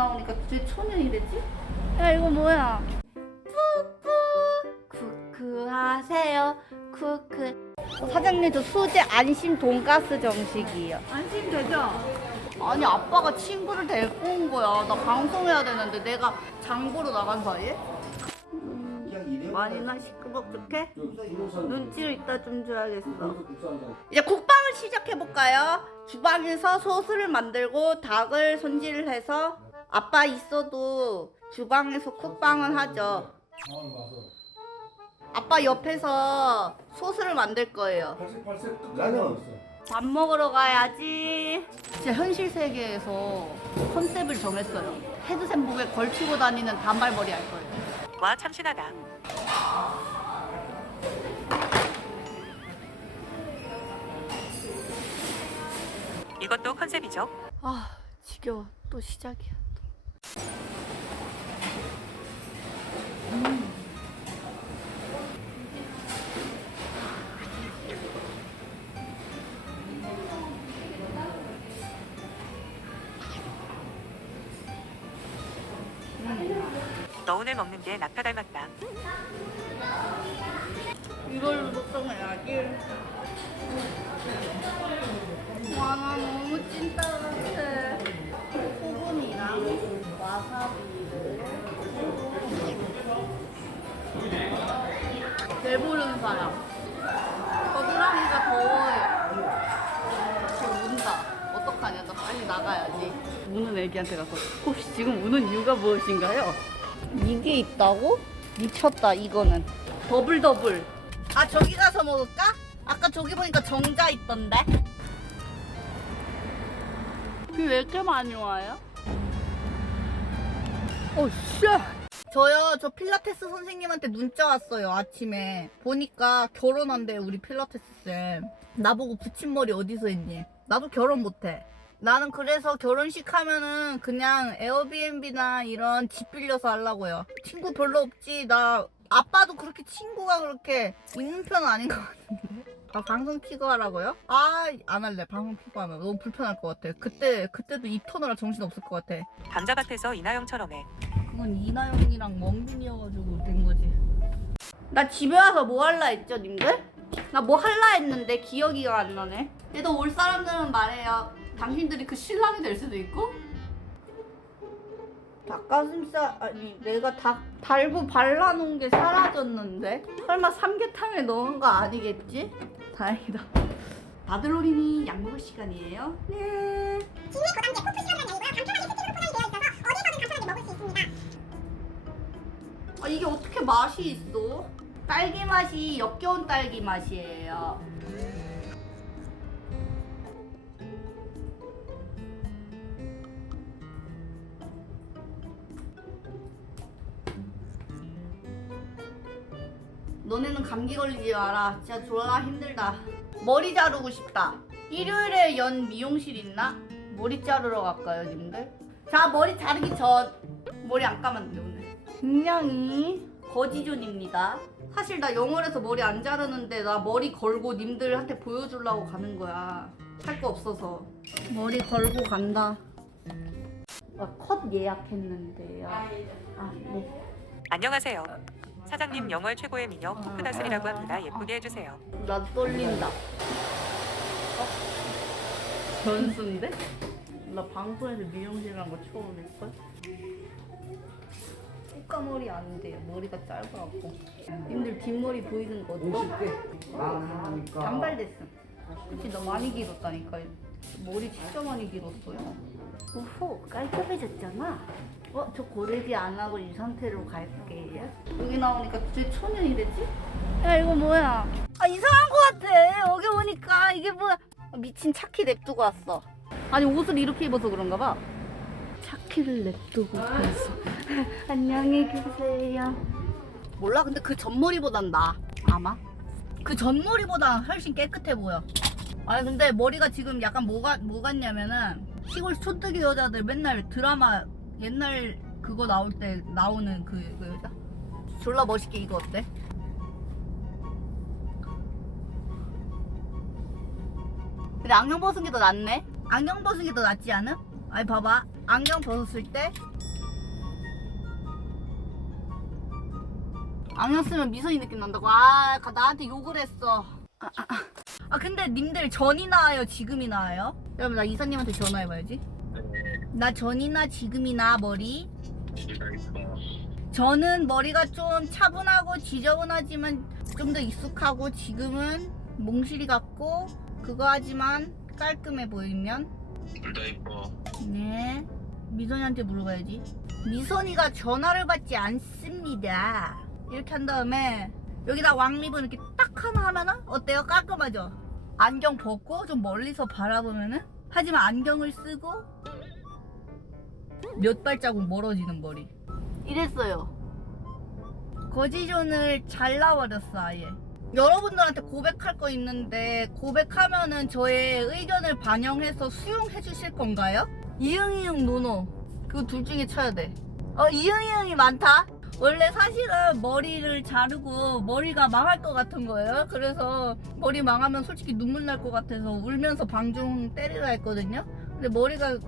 나오니까 왜 초년이 되지? 야 이거 뭐야? 뿌뿌 쿠크 하세요 어, 사장님 저 수제 안심 돈가스 정식이요 안심되죠? 아니 아빠가 친구를 데리고 온 거야 나 방송해야 되는데 내가 장보러 나간 사이에? 많이나 시끄럽게? 눈치를 이따 좀 줘야겠어 이제 국방을 시작해볼까요? 주방에서 소스를 만들고 닭을 손질해서 아빠 있어도 주방에서 국방을 하죠. 아빠 옆에서 소스를 만들 거예요. 나는 밥 먹으러 가야지. 진짜 현실 세계에서 컨셉을 정했어요. 헤드셋 목에 걸치고 다니는 단발머리 할 거예요. 와 참신하다. 이것도 컨셉이죠. 아 지겨워. 또 시작이야. 너 오늘 먹는 게 낙타 닮았다. 이걸로 걱정해야지. 와, 나 너무 찐따 같아. 소금이랑 와사비를. 배부른 사람. 겨드랑이가 더워요. 저 운다. 어떡하냐, 나 빨리 나가야지. 우는 애기한테 가서 혹시 지금 우는 이유가 무엇인가요? 이게 있다고? 미쳤다, 이거는. 더블 더블. 아 저기 가서 먹을까? 아까 저기 보니까 정자 있던데. 비 왜 이렇게 많이 와요? 어, 씨. 저요, 저 필라테스 선생님한테 문자 왔어요, 아침에. 보니까 결혼한대, 우리 필라테스 쌤. 나보고 붙임머리 어디서 했니? 나도 결혼 못해. 나는 그래서 결혼식 하면은 그냥 에어비앤비나 이런 집 빌려서 하려고요. 친구 별로 없지. 나 아빠도 그렇게 친구가 그렇게 있는 편은 아닌 것 같은데. 아 방송 키고 하라고요? 아 안 할래. 방송 키고 하면 너무 불편할 것 같아. 그때 그때도 입 터느라 정신 없을 것 같아. 감자밭에서 이나영처럼 해. 그건 이나영이랑 멍빈이어가지고 된 거지. 나 집에 와서 뭐 할라 했죠, 님들? 나 뭐 할라 했는데 기억이가 안 나네. 그래도 올 사람들은 말해요. 당신들이 그 신랑이 될 수도 있고. 닭가슴살 아니 내가 닭 달고 발라놓은 게 사라졌는데 설마 삼계탕에 넣은 거 아니겠지? 다행이다. 바들로린이 약 먹을 시간이에요. 네. 진미 고단계 포토 시험이라는 이유가 간편하게 세팅으로 포장이 되어 있어서 어디서든 간편하게 먹을 수 있습니다. 아 이게 어떻게 맛이 있어? 딸기 맛이 역겨운 딸기 맛이에요. 너네는 감기 걸리지 마라. 진짜 졸라 힘들다. 머리 자르고 싶다. 일요일에 연 미용실 있나? 머리 자르러 갈까요, 님들? 자, 머리 자르기 전 머리 안 감았는데 오늘. 굉장히 거지존입니다. 사실 나 영월에서 머리 안 자르는데 나 머리 걸고 님들한테 보여주려고 가는 거야. 할 거 없어서. 머리 걸고 간다. 아, 컷 예약했는데요. 아, 네. 안녕하세요. 사장님 영월 최고의 미녀 코크다슬이라고 합니다. 예쁘게 해주세요. 나 떨린다. 어? 변수인데? 나 방송에서 미용실 간 거 처음일걸? 꽃가머리 안 돼요. 머리가 짧아갖고. 님들 뒷머리 보이는 거 어떠? 단발됐음. 그치, 너 많이 길었다니까. 머리 진짜 많이 길었어요. 오호, 깔끔해졌잖아. 어, 저 고데기 안 하고 이 상태로 갈게요. 여기 나오니까 왜 초년이 되지? 야, 이거 뭐야? 아, 이상한 거 같아. 여기 오니까 이게 뭐야? 아, 미친 차키 냅두고 왔어. 아니, 옷을 이렇게 입어서 그런가 봐. 차키를 냅두고 왔어. 안녕히 계세요. 몰라, 근데 그 전머리보단 나. 아마? 그 전머리보다 훨씬 깨끗해 보여. 아니 근데 머리가 지금 약간 뭐가 뭐 같냐면은 시골 촌뜨기 여자들 맨날 드라마 옛날 그거 나올 때 나오는 그, 그 여자 졸라 멋있게 이거 어때? 근데 안경 벗은 게 더 낫네? 안경 벗은 게 더 낫지 않음? 아니 봐봐 안경 벗었을 때 안경 쓰면 미선이 느낌 난다고 아 가- 나한테 욕을 했어 아, 아, 아. 아 근데 님들 전이 나와요 지금이 나와요? 여러분 나 이사님한테 전화해봐야지 나 전이나 지금이나 머리 저는 머리가 좀 차분하고 지저분하지만 좀 더 익숙하고 지금은 몽실이 같고 그거 하지만 깔끔해 보이면 둘 다 이뻐. 네 미선이한테 물어봐야지 미선이가 전화를 받지 않습니다 이렇게 한 다음에 여기다 왕립은 이렇게 딱 하나 하면은 어때요? 깔끔하죠? 안경 벗고 좀 멀리서 바라보면은 하지만 안경을 쓰고 몇 발자국 멀어지는 머리 이랬어요 거지존을 잘라버렸어 아예 여러분들한테 고백할 거 있는데 고백하면은 저의 의견을 반영해서 수용해 주실 건가요? 이응 이응 노노 그둘 중에 쳐야 돼. 어 이응 이응이 많다. 원래 사실은 머리를 자르고 머리가 망할 것 같은 거예요. 그래서 머리 망하면 솔직히 눈물 날 것 같아서 울면서 방중 때리라 했거든요. 근데 머리가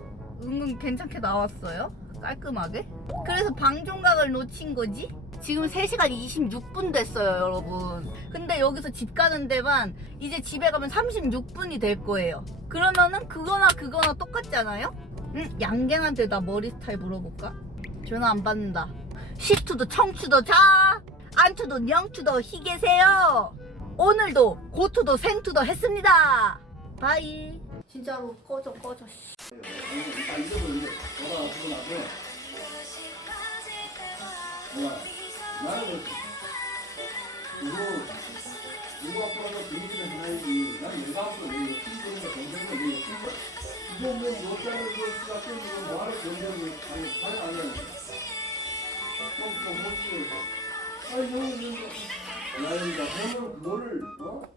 은근 괜찮게 나왔어요. 깔끔하게. 그래서 방종각을 놓친 거지. 지금 3시간 26분 됐어요, 여러분. 근데 여기서 집 가는 데만 이제 집에 가면 36분이 될 거예요. 그러면은 그거나 그거나 똑같잖아요? 응? 양갱한테 나 머리 스타일 물어볼까? 전화 안 받는다. 시투도 청투도 자! 안투도 영투도 희계세요! 오늘도 고투도 생투도 했습니다! 바이. 진짜로 꺼져, 꺼져, 이거 앞으로 분위기를 해야지 난 내가 앞으로 내거 동생과 내거 이거 뭐 못자를 뭐 수가 떼고 뭐하러 견뎌고 아니 잘 아는 좀더 멋지게 아니 형님 나이가 형은 뭐를 어?